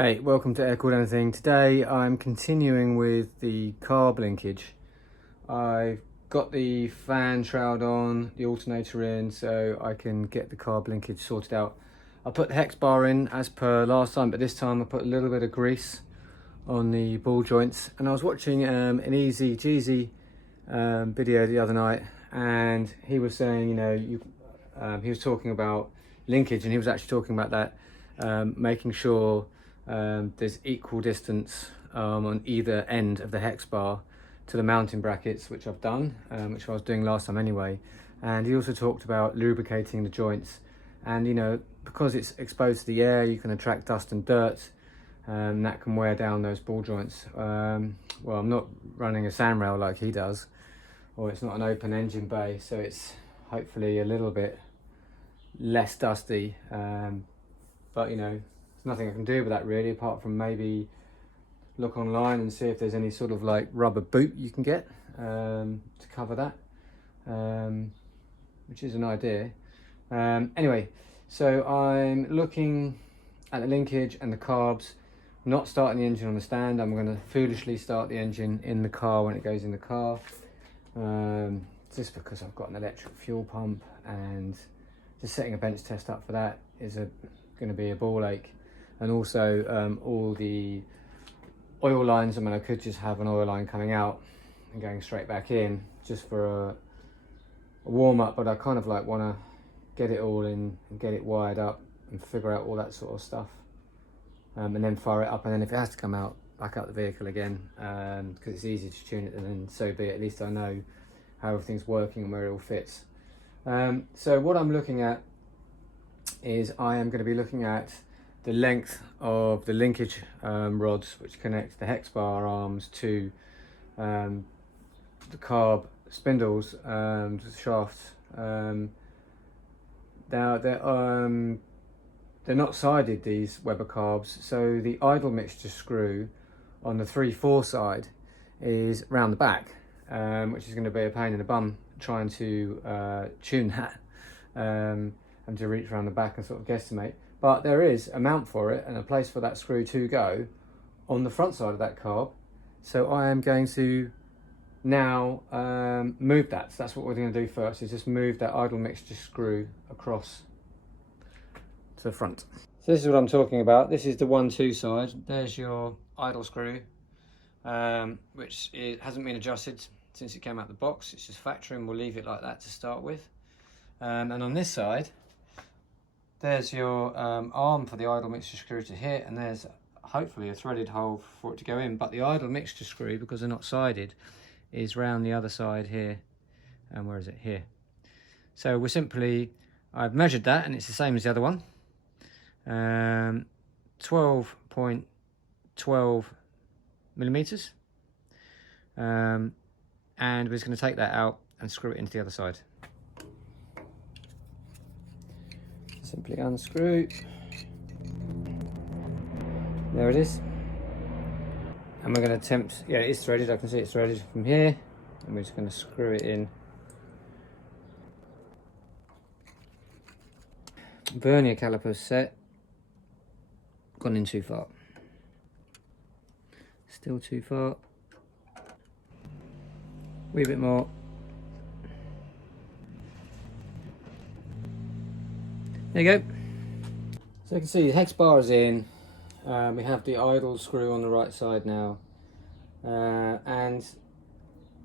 Hey, welcome to Air Cooled Anything. Today I'm continuing with the carb linkage. I've got the fan shroud on, the alternator in, so I can get the carb linkage sorted out. I put the hex bar in as per last time, but this time I put a little bit of grease on the ball joints. And I was watching an Easy Jeezy video the other night, and he was saying, he was talking about linkage, and he was actually talking about that, making sure there's equal distance on either end of the hex bar to the mounting brackets, which I've done, which I was doing last time anyway. And he also talked about lubricating the joints, and because it's exposed to the air, you can attract dust and dirt, and that can wear down those ball joints. Well, I'm not running a sand rail like he does, or it's not an open engine bay, so it's hopefully a little bit less dusty, but there's nothing I can do with that really, apart from maybe look online and see if there's any sort of like rubber boot you can get to cover that, which is an idea. Anyway, so I'm looking at the linkage and the carbs, not starting the engine on the stand. I'm going to foolishly start the engine in the car when it goes in the car, just because I've got an electric fuel pump, and just setting a bench test up for that is going to be a ball ache. And also all the oil lines, I could just have an oil line coming out and going straight back in just for a warm up, but I kind of like want to get it all in and get it wired up and figure out all that sort of stuff, and then fire it up, and then if it has to come out, back out the vehicle again, because it's easy to tune it, and then so be it. At least I know how everything's working and where it all fits. So what I'm looking at is I am going to be looking at the length of the linkage rods which connect the hex bar arms to the carb spindles, to the shafts. Now they're not sided, these Weber carbs, so the idle mixture screw on the 3/4 side is round the back, which is going to be a pain in the bum trying to tune that, and to reach around the back and sort of guesstimate. But there is a mount for it and a place for that screw to go on the front side of that carb. So I am going to now move that. So that's what we're going to do first, is just move that idle mixture screw across to the front. So this is what I'm talking about. This is the 1-2 side. There's your idle screw, which hasn't been adjusted since it came out the box. It's just factory, and we'll leave it like that to start with. And on this side, there's your arm for the idle mixture screw to hit, and there's hopefully a threaded hole for it to go in. But the idle mixture screw, because they're not sided, is round the other side here. And where is it? Here. So we're simply, I've measured that, and it's the same as the other one. 12.12 millimeters. And we're just going to take that out and screw it into the other side. Simply unscrew. There it is. And we're going to attempt, yeah, it is threaded. I can see it's threaded from here. And we're just going to screw it in. Vernier caliper set. Gone in too far. Still too far. Wee bit more. There you go. So you can see the hex bar is in. We have the idle screw on the right side now, and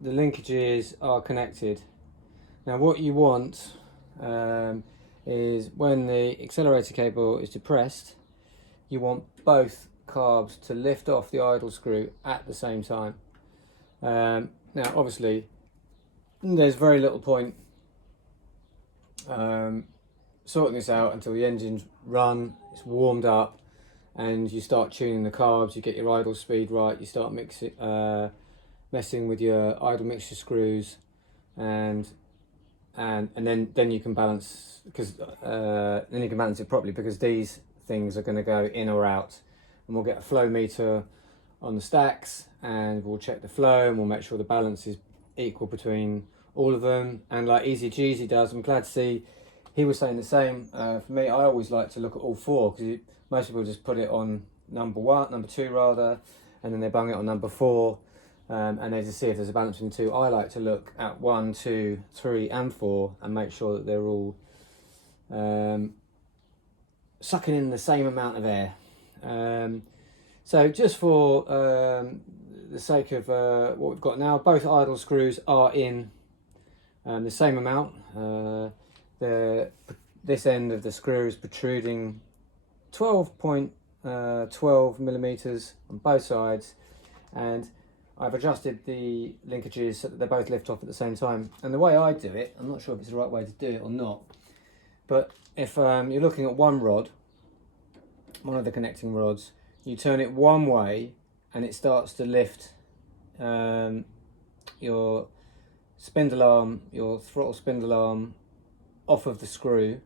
the linkages are connected. Now what you want is when the accelerator cable is depressed, you want both carbs to lift off the idle screw at the same time. Now obviously there's very little point sorting this out until the engine's run, it's warmed up, and you start tuning the carbs. You get your idle speed right, you start messing with your idle mixture screws, and then you can balance, because then you can balance it properly, because these things are going to go in or out, and we'll get a flow meter on the stacks, and we'll check the flow, and we'll make sure the balance is equal between all of them. And like Easy Jeezy does, I'm glad to see he was saying the same. For me, I always like to look at all four, because most people just put it on number 2 rather, and then they bung it on number 4, and they just see if there's a balance between the two. I like to look at 1, 2, 3 and 4 and make sure that they're all sucking in the same amount of air. So just for the sake of what we've got now, both idle screws are in the same amount. This end of the screw is protruding 12.12 millimeters on both sides, and I've adjusted the linkages so that they both lift off at the same time. And the way I do it, I'm not sure if it's the right way to do it or not, but if you're looking at one rod, one of the connecting rods, you turn it one way and it starts to lift your spindle arm, your throttle spindle arm off of the screw,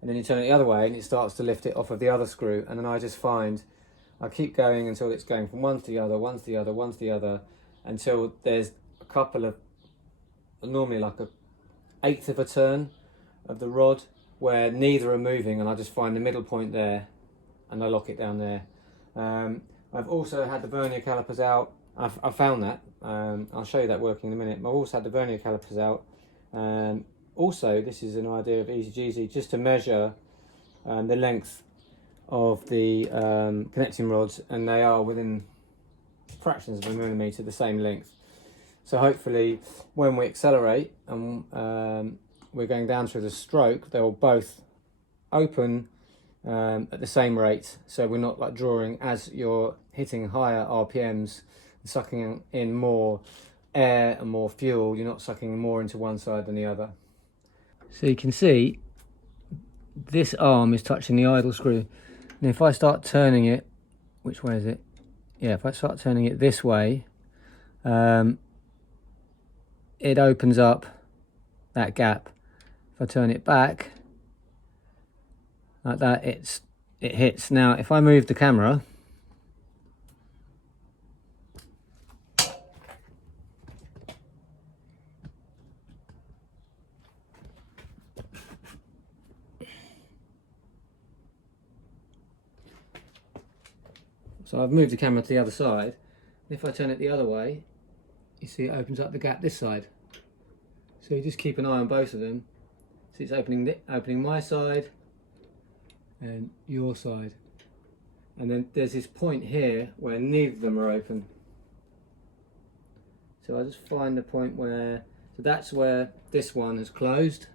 and then you turn it the other way and it starts to lift it off of the other screw. And then I just find I keep going until it's going from one to the other, one to the other, one to the other, until there's a couple of, normally like a eighth of a turn of the rod where neither are moving, and I just find the middle point there and I lock it down there. I've also had the vernier calipers out. I found that. I'll show you that working in a minute. I've also had the vernier calipers out. Also, this is an idea of easy jeezy, just to measure the length of the connecting rods, and they are within fractions of a millimetre the same length. So hopefully when we accelerate and we're going down through the stroke, they will both open at the same rate, so we're not like drawing as you're hitting higher RPMs and sucking in more air and more fuel. You're not sucking more into one side than the other. So you can see this arm is touching the idle screw, and if I start turning it, which way is it? Yeah, if I start turning it this way, it opens up that gap. If I turn it back like that, it hits. Now if I move the camera, so I've moved the camera to the other side. If I turn it the other way, you see it opens up the gap this side. So you just keep an eye on both of them. See, it's opening my side and your side, and then there's this point here where neither of them are open. So I just find the point where, so that's where this one is closed,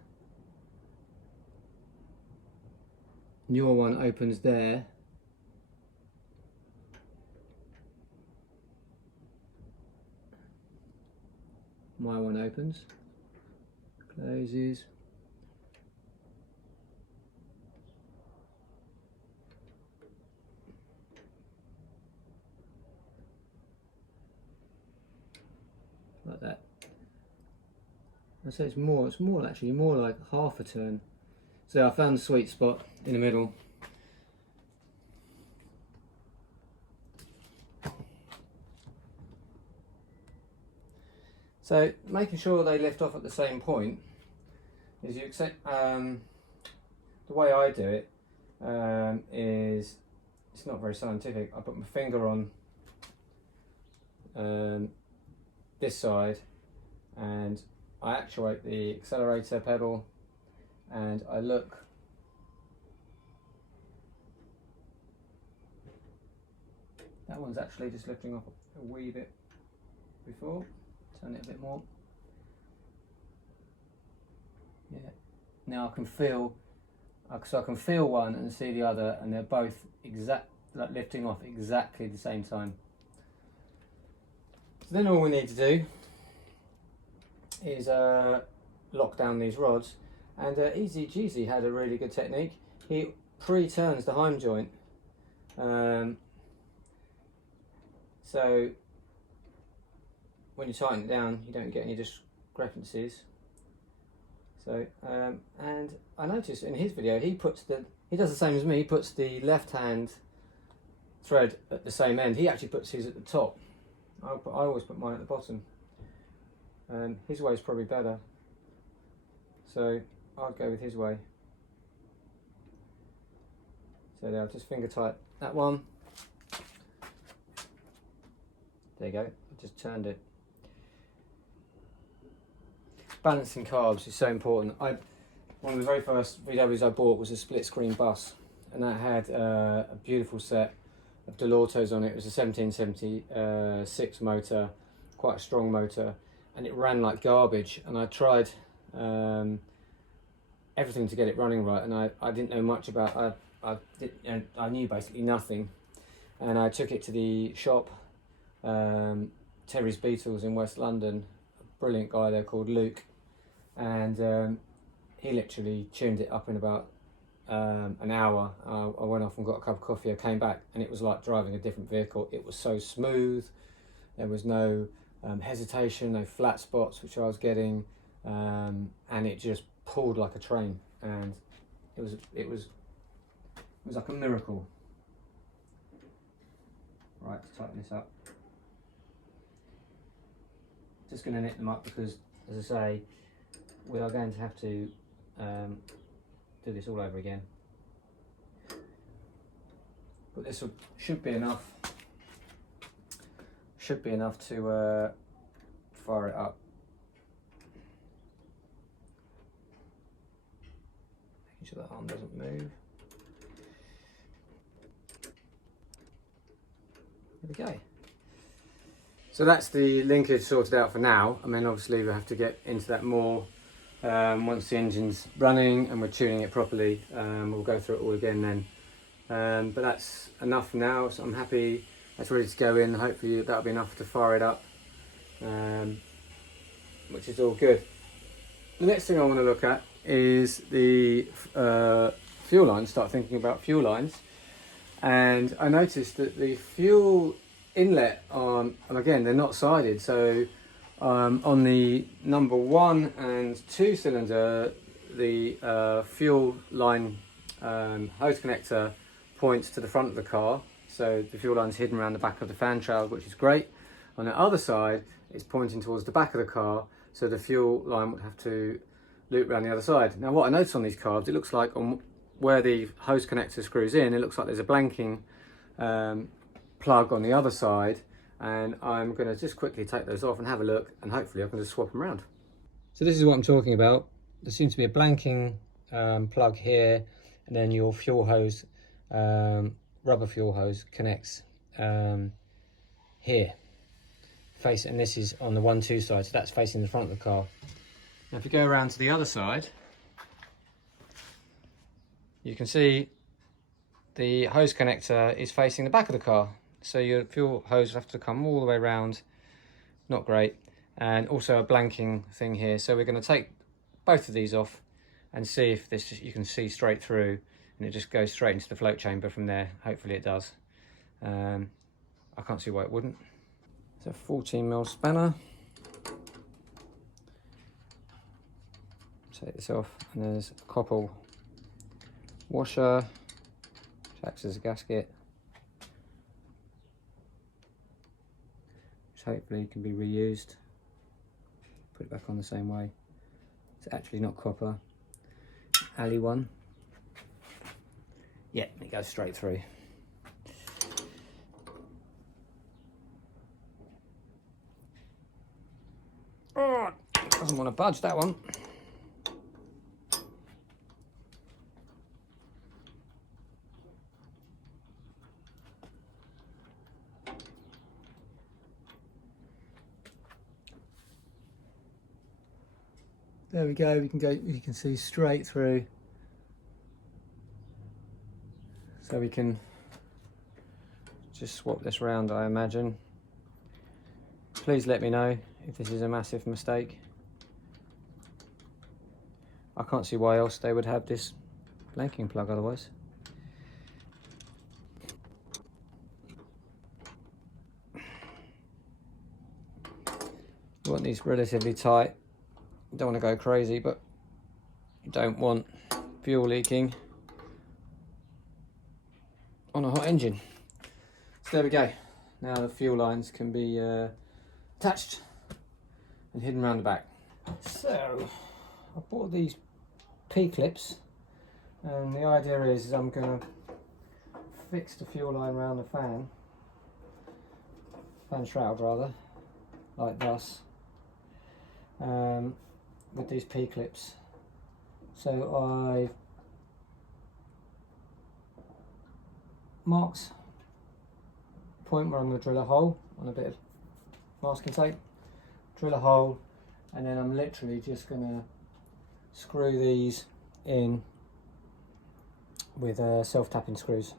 and your one opens there. My one opens, closes. Like that. I say it's more actually more like half a turn. So I found the sweet spot in the middle. So making sure they lift off at the same point is you accept, the way I do it is, it's not very scientific. I put my finger on this side and I actuate the accelerator pedal, and I look that one's actually just lifting off a wee bit before. Turn it a bit more. Yeah. Now I can feel, so I can feel one and see the other, and they're both like lifting off exactly the same time. So then all we need to do is lock down these rods, and Easy Jeezy had a really good technique. He pre-turns the heim joint, so when you tighten it down you don't get any discrepancies. So and I noticed in his video he does the same as me. He puts the left hand thread at the same end. He actually puts his at the top. I always put mine at the bottom. His way is probably better, so I'd go with his way. So there, I'll just finger tight that one, There you go, I just turned it. Balancing carbs is so important. One of the very first VWs I bought was a split screen bus, and that had a beautiful set of Delortos on it. It was a 1776 motor, quite a strong motor, and it ran like garbage. And I tried everything to get it running right, and I didn't know much about. I knew basically nothing, and I took it to the shop, Terry's Beetles in West London. A brilliant guy there called Luke, and he literally tuned it up in about an hour. I went off and got a cup of coffee. I came back and it was like driving a different vehicle. It was so smooth. There was no hesitation, no flat spots, which I was getting, and it just pulled like a train. And it was like a miracle. Right, to tighten this up. Just going to knit them up because, as I say, we are going to have to do this all over again. But this should be enough. Should be enough to fire it up. Making sure the arm doesn't move. There we go. So that's the linkage sorted out for now. I mean, obviously we'll have to get into that more once the engine's running and we're tuning it properly. We'll go through it all again then. But that's enough for now, so I'm happy that's ready to go in. Hopefully that'll be enough to fire it up, which is all good. The next thing I want to look at is the fuel lines, start thinking about fuel lines. And I noticed that the fuel inlet and again, they're not sided, so on the number 1 and 2 cylinder, the fuel line hose connector points to the front of the car, so the fuel line's hidden around the back of the fan shroud, which is great. On the other side, it's pointing towards the back of the car, so the fuel line would have to loop around the other side. Now what I noticed on these carbs, it looks like on where the hose connector screws in, it looks like there's a blanking plug on the other side, and I'm going to just quickly take those off and have a look, and hopefully I can just swap them around. So this is what I'm talking about. There seems to be a blanking plug here, and then your fuel hose, rubber fuel hose, connects here. And this is on the 1-2 side, so that's facing the front of the car. Now if you go around to the other side, you can see the hose connector is facing the back of the car, so your fuel hose will have to come all the way around. Not great. And also a blanking thing here, so we're going to take both of these off and see if this, you can see straight through and it just goes straight into the float chamber from there. Hopefully it does. I can't see why it wouldn't. It's a 14mm spanner. Take this off, and there's a copper washer, which acts as a gasket, which hopefully can be reused. Put it back on the same way. It's actually not copper. Alley one. Yeah, it goes straight through. Oh, doesn't want to budge, that one. There we go. You can see straight through. So we can just swap this around, I imagine. Please let me know if this is a massive mistake. I can't see why else they would have this blanking plug otherwise. You want these relatively tight. You don't want to go crazy, but you don't want fuel leaking on a hot engine. So there we go. Now the fuel lines can be attached and hidden around the back. So I bought these P-clips, and the idea is I'm going to fix the fuel line around the fan fan shroud rather, like thus, with these P-clips. So I marked point where I'm going to drill a hole on a bit of masking tape, drill a hole, and then I'm literally just going to screw these in with self-tapping screws.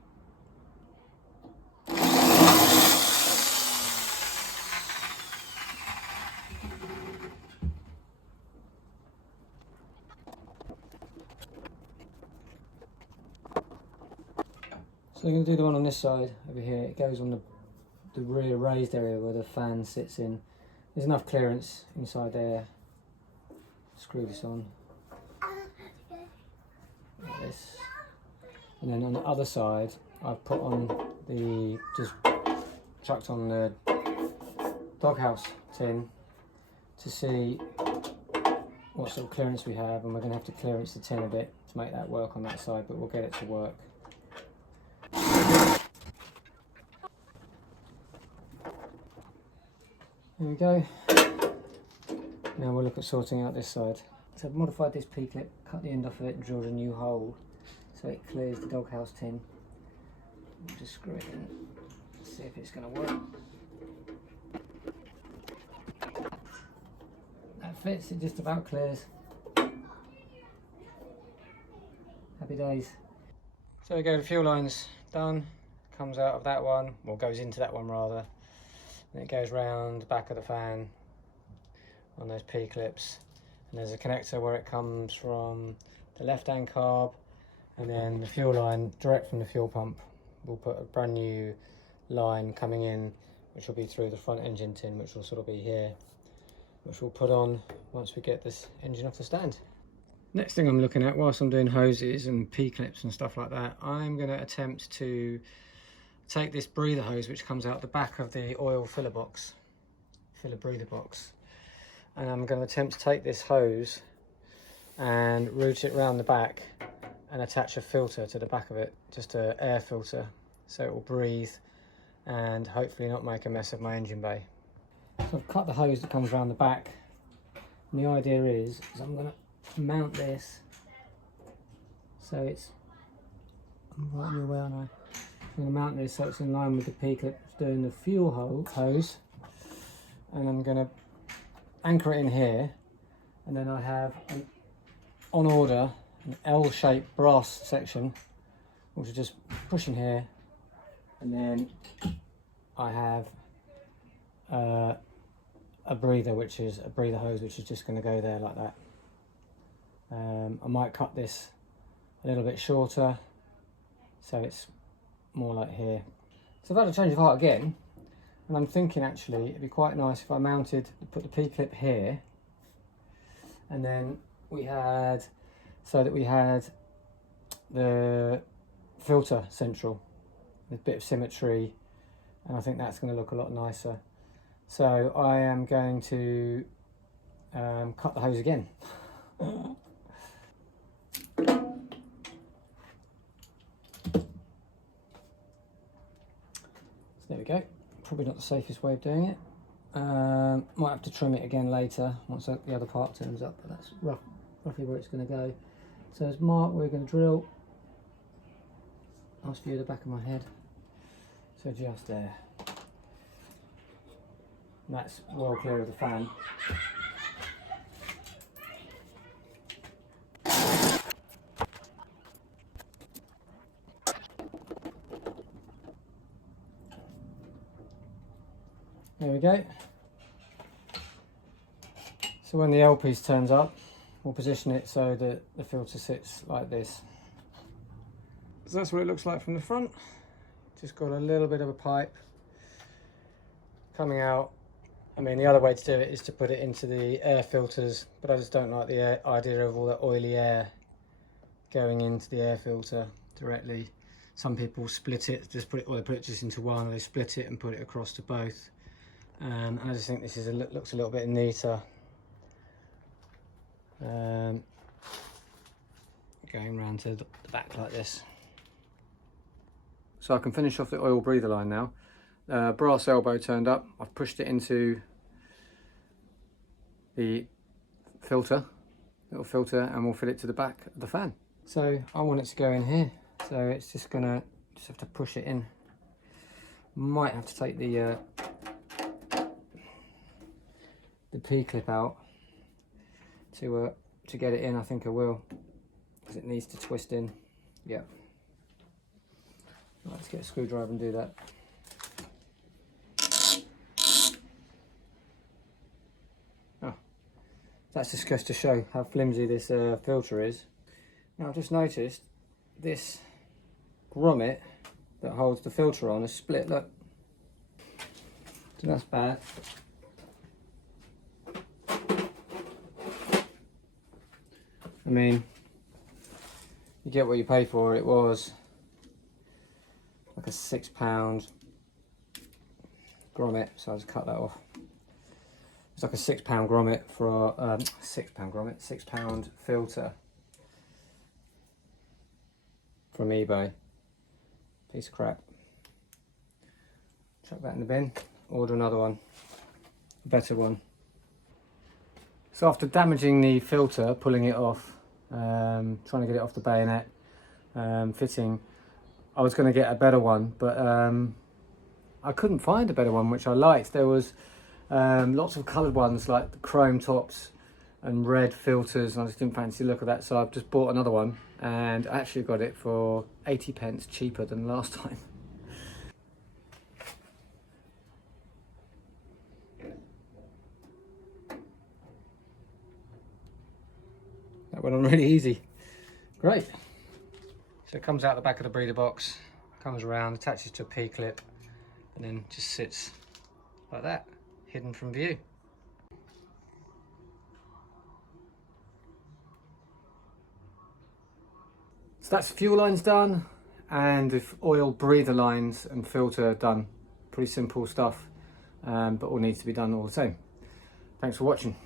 So I'm going to do the one on this side over here. It goes on the rear raised area where the fan sits in. There's enough clearance inside there. Screw this on like this, and then on the other side I've put on just chucked on the doghouse tin to see what sort of clearance we have, and we're going to have to clearance the tin a bit to make that work on that side, but we'll get it to work. There we go. Now we'll look at sorting out this side. So I've modified this P-clip, cut the end off of it and drilled a new hole so it clears the doghouse tin. We'll just screw it in, see if it's going to work. That fits, it just about clears. Happy days. So we go, the fuel line's done, comes out of that one, or goes into that one rather, and it goes round the back of the fan on those P-clips, and there's a connector where it comes from the left-hand carb, and then the fuel line direct from the fuel pump. We'll put a brand new line coming in, which will be through the front engine tin, which will sort of be here, which we'll put on once we get this engine off the stand. Next thing I'm looking at, whilst I'm doing hoses and P-clips and stuff like that, I'm going to attempt to take this breather hose which comes out the back of the oil filler breather box, and I'm going to attempt to take this hose and route it round the back and attach a filter to the back of it, just an air filter, so it will breathe and hopefully not make a mess of my engine bay. So I've cut the hose that comes around the back, and the idea is I'm going to mount this so it's, I'm right in the way, aren't I? I'm going to mount this so it's in line with the P-clip doing the fuel hose, and I'm going to anchor it in here, and then I have on order an L-shaped brass section which will just push in here, and then I have a breather, which is a breather hose, which is just going to go there like that. I might cut this a little bit shorter so it's more like here. So I've had a change of heart again, and I'm thinking actually it'd be quite nice if I put the P-clip here, and then we had the filter central with a bit of symmetry, and I think that's going to look a lot nicer. So I am going to cut the hose again. There we go. Probably not the safest way of doing it. Might have to trim it again later once the other part turns up, but that's roughly where it's going to go. So as marked, we're going to drill. Nice view of the back of my head. So just there. And that's well clear of the fan. There we go. So when the L piece turns up, we'll position it so that the filter sits like this. So that's what it looks like from the front. Just got a little bit of a pipe coming out. I mean, the other way to do it is to put it into the air filters, but I just don't like the idea of all that oily air going into the air filter directly. Some people split it, they put it just into one, or they split it and put it across to both. And I just think this looks a little bit neater. Going round to the back like this. So I can finish off the oil breather line now. brass elbow turned up. I've pushed it into the little filter, and we'll fit it to the back of the fan. So I want it to go in here, so it's just have to push it in. Might have to take the P-clip out to get it in. I think I will, because it needs to twist in. Yeah. Right, let's get a screwdriver and do that. Oh, that's just goes to show how flimsy this filter is. Now I've just noticed this grommet that holds the filter on is split, look. So that's bad. I mean, you get what you pay for. It was like a £6 grommet, so I just cut that off. It's like a £6 grommet for £6 filter from eBay. Piece of crap. Chuck that in the bin. Order another one, a better one. So after damaging the filter, pulling it off, trying to get it off the bayonet, fitting, I was going to get a better one, but I couldn't find a better one which I liked. There was lots of coloured ones like the chrome tops and red filters, and I just didn't fancy the look of that, so I've just bought another one, and I actually got it for 80p cheaper than last time. That went on really easy. Great. So it comes out the back of the breather box, comes around, attaches to a P-clip, and then just sits like that, hidden from view. So that's fuel lines done, and the oil breather lines and filter done. Pretty simple stuff, but all needs to be done all the same. Thanks for watching.